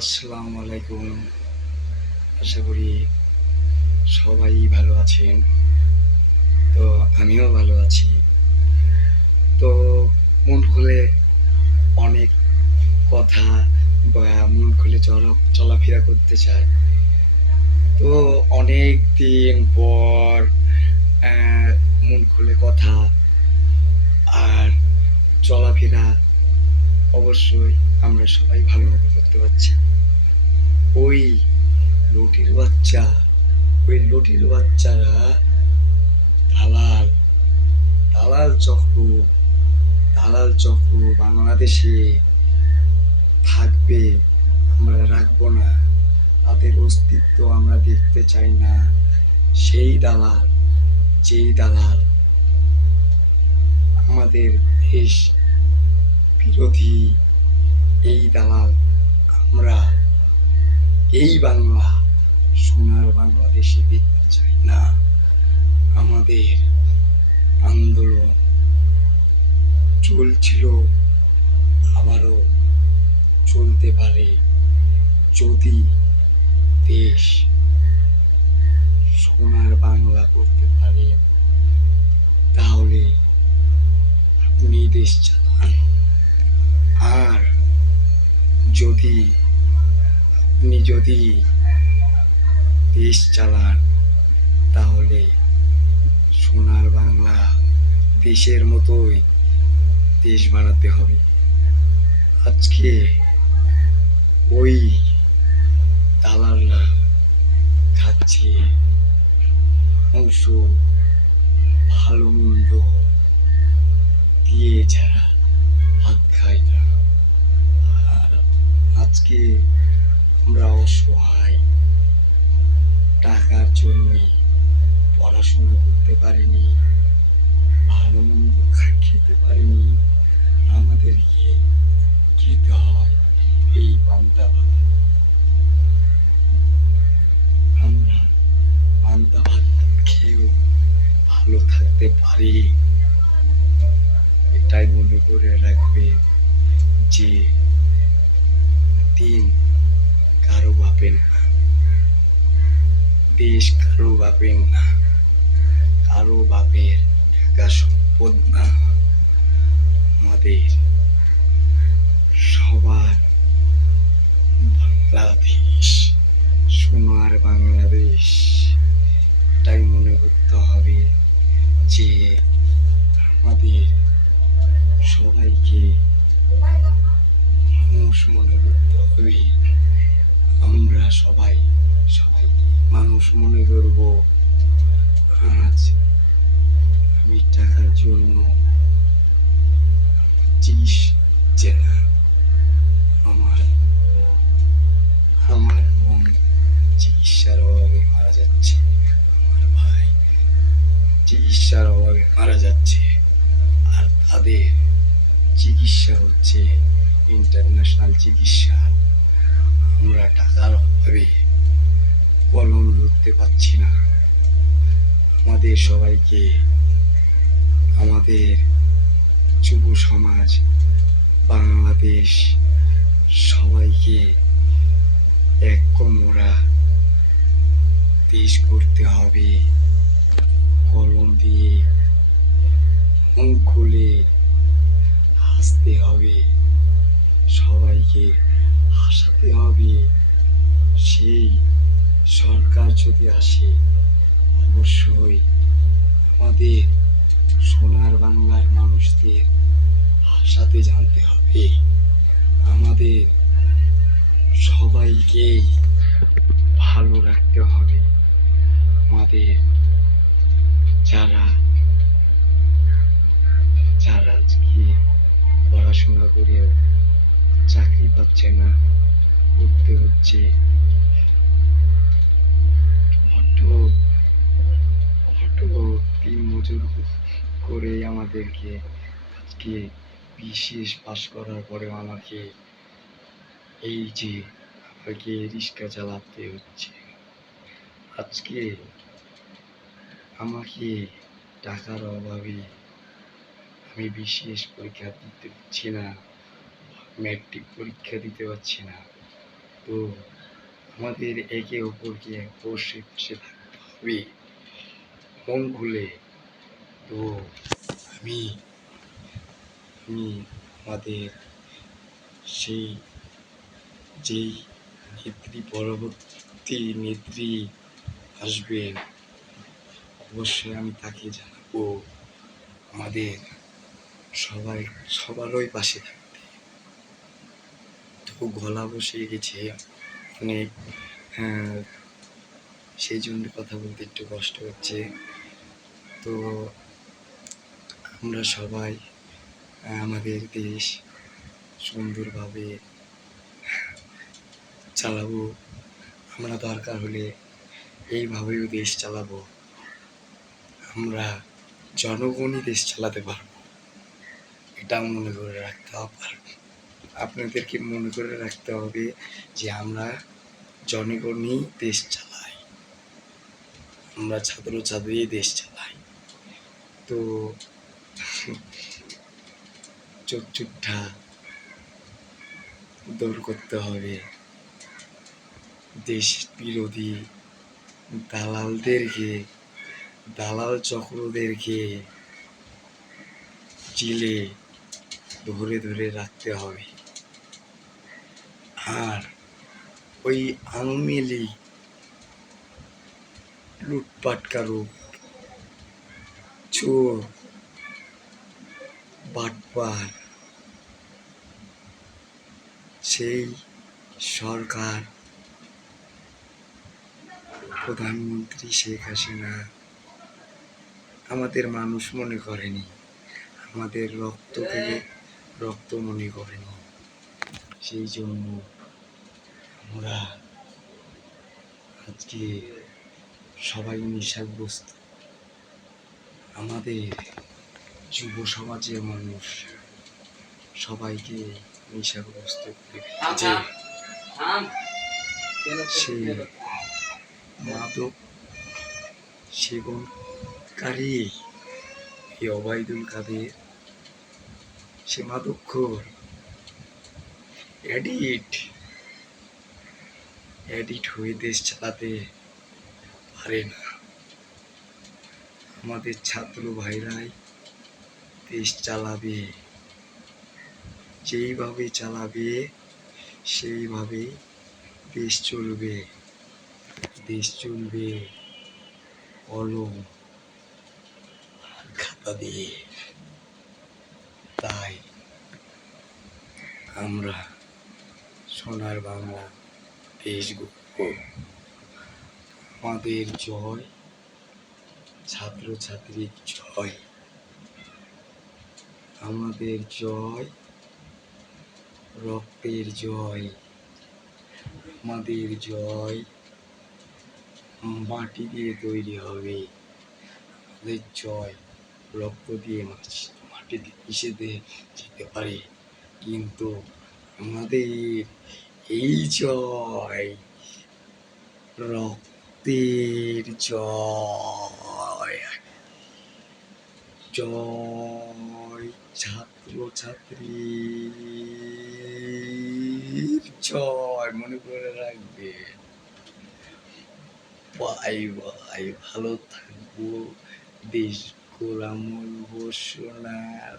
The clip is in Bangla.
আসসালামু আলাইকুম আশা করি সবাই ভালো আছেন। তো আমিও ভালো আছি। তো মন খুলে অনেক কথা বা মন খুলে চলা, চলাফেরা করতে চায় তো অনেক দিন পর মন খুলে কথা আর চলাফেরা অবশ্যই আমরা সবাই ভালো মতো করতে পারছি ওই লটির বাচ্চা, ওই লটির বাচ্চারা দালাল দালাল চক্র দালাল চক্র বাংলাদেশে থাকবে, আমরা রাখব না। তাদের অস্তিত্ব আমরা দেখতে চাই না। সেই দালাল, যেই দালাল আমাদের দেশ বিরোধী, এই দালাল আমরা এই বাংলা, সোনার বাংলাদেশে দেখতে চাই না। আমাদের আন্দোলন চলছিল, আবারও চলতে পারে যদি দেশ সোনার বাংলা করতে পারে, তাহলে আপনি দেশ চালান। আর যদি আপনি যদি দেশ চালান, তাহলে সোনার বাংলা দেশের মতোই দেশ বানাতে হবে। আজকে ওই দালালরা খাচ্ছে অংশ ভালো মন্দ দিয়ে ছাড়া ভাত খায় না। আর আজকে জন্য পড়াশোনা করতে পারিনি, ভালো মন্দ খেতে পারিনি। আমাদেরকে খেতে হয় এই পান্তা ভাত। আমরা পান্তা ভাত খেয়েও ভালো থাকতে পারি। এটাই মনে করে রাখবে যে দিন কারও বাপের না দেশ কারও বাপের না কারও বাপের একা সম্পদ না। আমাদের সবার বাংলাদেশ সোনার বাংলাদেশ। মনে করব, আজ আমি টাকার জন্য চিকিৎসা হচ্ছে না আমার আমার বোন চিকিৎসার অভাবে মারা যাচ্ছে, আমার ভাই চিকিৎসার অভাবে মারা যাচ্ছে, আর তাদের চিকিৎসা হচ্ছে ইন্টারন্যাশনাল চিকিৎসা। আমরা টাকার অভাবে কলম ধরতে পারছি না। আমাদের সবাইকে, আমাদের যুব সমাজ, বাংলাদেশ সবাইকে এক কমরা দেশ করতে হবে। কলম দিয়ে মুখ যদি আসে, অবশ্যই আমাদের সোনার বাংলার মানুষদের হাসাতে জানতে হবে। আমাদের সবাইকেই ভালো রাখতে হবে। আমাদের যারা যারা আজকে পড়াশোনা করেও চাকরি পাচ্ছে না করতে হচ্ছে দিন করে আমাদেরকে আজকে বিশেষ পাস করার পরে আমাকে এই যে আমাকে রিক্সা চালাতে হচ্ছে, আজকে আমাকে টাকার অভাবে আমি বিশেষ পরীক্ষা দিতে পারছি না ম্যাট্রিক পরীক্ষা দিতে পারছি না। তো আমাদের একে অপরকে বসে বসে থাকতে হবে, মন খুলে তো আমি আমি আমাদের সেই, যেই নেত্রী, পরবর্তী নেত্রী আসবেন অবশ্যই আমি তাকে জানাব আমাদের সবাই সবারই পাশে থাকতে। তো গলা বসে গেছে অনেক হ্যাঁ সেই জন্য কথা বলতে একটু কষ্ট হচ্ছে। তো আমরা সবাই আমাদের দেশ সুন্দরভাবে চালাবো। আমরা দরকার হলে এইভাবেও দেশ চালাবো। আমরা জনগণই দেশ চালাতে পারব। এটাও মনে করে রাখতে হবে। আপনাদেরকে মনে করে রাখতে হবে যে আমরা জনগণই দেশ চালাই। আমরা ছাত্র ছাত্রী দেশ চালাই। তো চোখ চুট্টা দূর করতে হবে। দেশ বিরোধী দালালদেরকে, দালাল চক্রদেরকে জিলে ধরে ধরে রাখতে হবে। আর ওই আওয়ামী লীগ লুটপাটকারক চোর বাটপার সেই সরকার প্রধানমন্ত্রী শেখ হাসিনা আমাদের মানুষ মনে করেনি, আমাদের রক্তকে রক্ত মনে করেনি। সেই জন্য আমরা আজকে সবাই নেশাগ্রস্ত আমাদের যুব সমাজের মানুষ সবাইকে নেশাগ্রস্ত ফেলেছে। সেই মাদক সেবনকারী এই অবায়দুল কাদের সে মাদকখোর অ্যাডিট অ্যাডিট হয়ে দেশ চালাতে পারে না। আমাদের ছাত্র ভাইরাই দেশ চালাবে, যেইভাবে চালাবে সেইভাবে দেশ চলবে। দেশ চলবে কলম, খাতা দিয়ে। তাই আমরা সোনার বাংলা দেশ আমাদের জয়, ছাত্রছাত্রীর জয়। আমাদের জয়, রক্তের জয়, আমাদের জয় মাটি দিয়ে তৈরি হবে। আমাদের জয়, রক্ত দিয়ে মাটিতে মিশে দিয়ে যেতে পারে। কিন্তু আমাদের এই জয়, রক্তের জয়। জয়। ছাত্র ছাত্রীর জয় মনে করে রাখবে। বাই বাই ভালো থাকব দেশ গোলামল সোনার